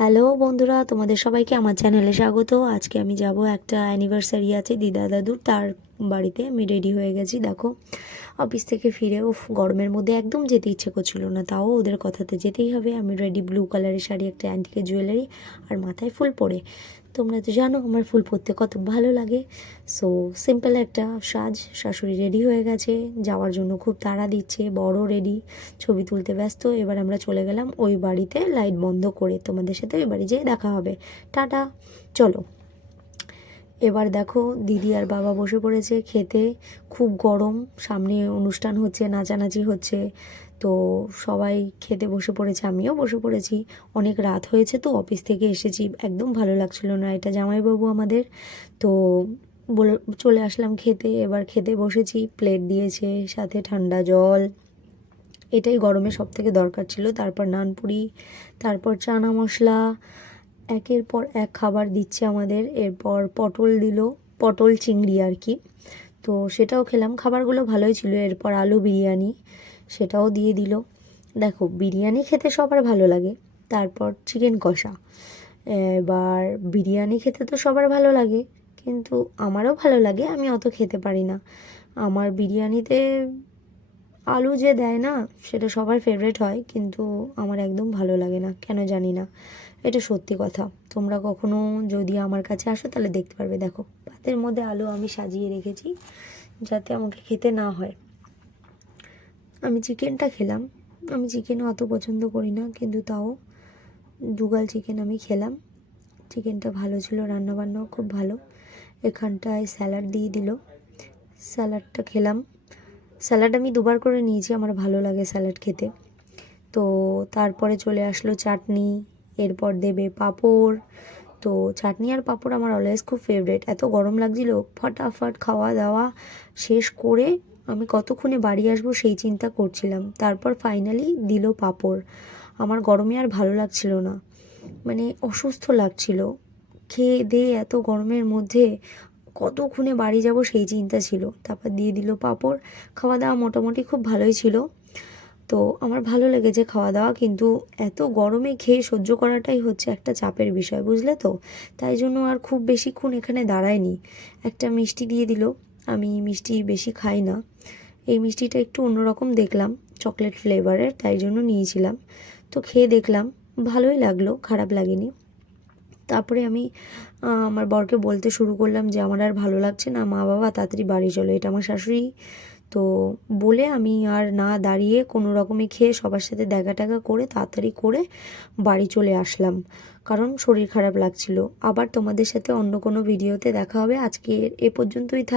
Hello বন্ধুরা, তোমাদের সবাইকে আমার চ্যানেলে স্বাগত। আজকে আমি যাব, একটা অ্যানিভার্সারি আছে দিদা দাদুর, তার বাড়িতে আমি রেডি হয়ে গেছি। দেখো, অফিস থেকে ফিরে গরমের মধ্যে একদম যেতে ইচ্ছে করছিল না, তাও ওদের কথাতে যেতেই হবে। আমি রেডি, ব্লু কালারের শাড়ি, একটা অ্যান্টিকের জুয়েলারি আর মাথায় ফুল পরে। তোমরা তো জানো আমার ফুল পরতে কত ভালো লাগে। সো সিম্পল একটা সাজ। শাশুড়ি রেডি হয়ে গেছে, যাওয়ার জন্য খুব তাড়া দিচ্ছে, বড় রেডি, ছবি তুলতে ব্যস্ত। এবার আমরা চলে গেলাম ওই বাড়িতে, লাইট বন্ধ করে। তোমাদের সাথে ওই বাড়ি যেয়ে দেখা হবে। টাটা, চলো। এবার দেখো, দিদি আর বাবা বসে পড়েছে খেতে। খুব গরম, সামনে অনুষ্ঠান হচ্ছে, নাচানাচি হচ্ছে, তো সবাই খেতে বসে পড়েছে, আমিও বসে পড়েছি। অনেক রাত হয়েছে তো, অফিস থেকে এসেছি, একদম ভালো লাগছিল না। এটা জামাইবাবু আমাদের, তো বলে চলে আসলাম খেতে। এবার খেতে বসেছি, প্লেট দিয়েছে, সাথে ঠান্ডা জল, এটাই গরমে সব থেকে দরকার ছিল। তারপর নানপুরি, তারপর চানা মশলা, একের পর এক খাবার দিচ্ছে আমাদের। এরপর পটল দিল, পটল চিংড়ি আর কি, তো সেটাও খেলাম, খাবারগুলো ভালোই ছিল। এরপর আলু বিরিয়ানি, সেটাও দিয়ে দিল। দেখো, বিরিয়ানি খেতে সবার ভালো লাগে। তারপর চিকেন কষা। এবার বিরিয়ানি খেতে তো সবার ভালো লাগে, কিন্তু আমারও ভালো লাগে, আমি অত খেতে পারি না। আমার বিরিয়ানিতে আলু যে দেয় না, সেটা সবার ফেভারিট হয়, কিন্তু আমার একদম ভালো লাগে না, কেন জানি না। এটা সত্যি কথা। তোমরা কখনো যদি আমার কাছে আসো তাহলে দেখতে পারবে। দেখো, পাতের মধ্যে আলু আমি সাজিয়ে রেখেছি যাতে আমাকে খেতে না হয়। আমি চিকেনটা খেলাম, আমি চিকেন অত পছন্দ করি না, কিন্তু তাও দুগাল চিকেন আমি খেলাম। চিকেনটা ভালো ছিল, রান্নাবান্নাও খুব ভালো। এখানটায় স্যালাড দিয়ে দিল, স্যালাডটা খেলাম। স্যালাড আমি দুবার করে নিয়েছি, আমার ভালো লাগে স্যালাড খেতে। তো তারপরে চলে আসলো চাটনি, এরপর দেবে পাঁপড়। তো চাটনি আর পাঁপড় আমার অলওয়েজ খুব ফেভারিট। এত গরম লাগছিল, ফটাফট খাওয়া দাওয়া শেষ করে আমি কতক্ষণে বাড়ি আসবো সেই চিন্তা করছিলাম। তারপর ফাইনালি দিল পাঁপড়। আমার গরমে আর ভালো লাগছিল না, মানে অসুস্থ লাগছিল। খেয়ে দিয়ে এত গরমের মধ্যে কতক্ষণে বাড়ি যাব সেই চিন্তা ছিল। তারপর দিয়ে দিল পাঁপড়। খাওয়া দাওয়া মোটামুটি খুব ভালোই ছিল। তো আমার ভালো লেগেছে খাওয়া দাওয়া, কিন্তু এত গরমে খেয়ে সহ্য করাটাই হচ্ছে একটা চাপের বিষয়, বুঝলে তো। তাই জন্য আর খুব বেশিক্ষণ এখানে দাঁড়ায়নি। একটা মিষ্টি দিয়ে দিল, আমি মিষ্টি বেশি খাই না। এই মিষ্টিটা একটু অন্যরকম দেখলাম, চকলেট ফ্লেভারের, তাই জন্য নিয়েছিলাম। তো খেয়ে দেখলাম, ভালোই লাগলো, খারাপ লাগেনি। তারপরে আমি আমার বরকে বলতে শুরু করলাম যে আমার আর ভালো লাগছে না, মা বাবা তাড়াতাড়ি বাড়ি চলো। এটা আমার শাশুড়ি। তো বলে আমি আর না দাঁড়িয়ে কোনো রকমে খেয়ে সবার সাথে দেখা টাকা করে তাড়াতাড়ি করে বাড়ি চলে আসলাম, কারণ শরীর খারাপ লাগছিল। আবার তোমাদের সাথে অন্য কোনো ভিডিওতে দেখা হবে। আজকে এ পর্যন্তই থাক।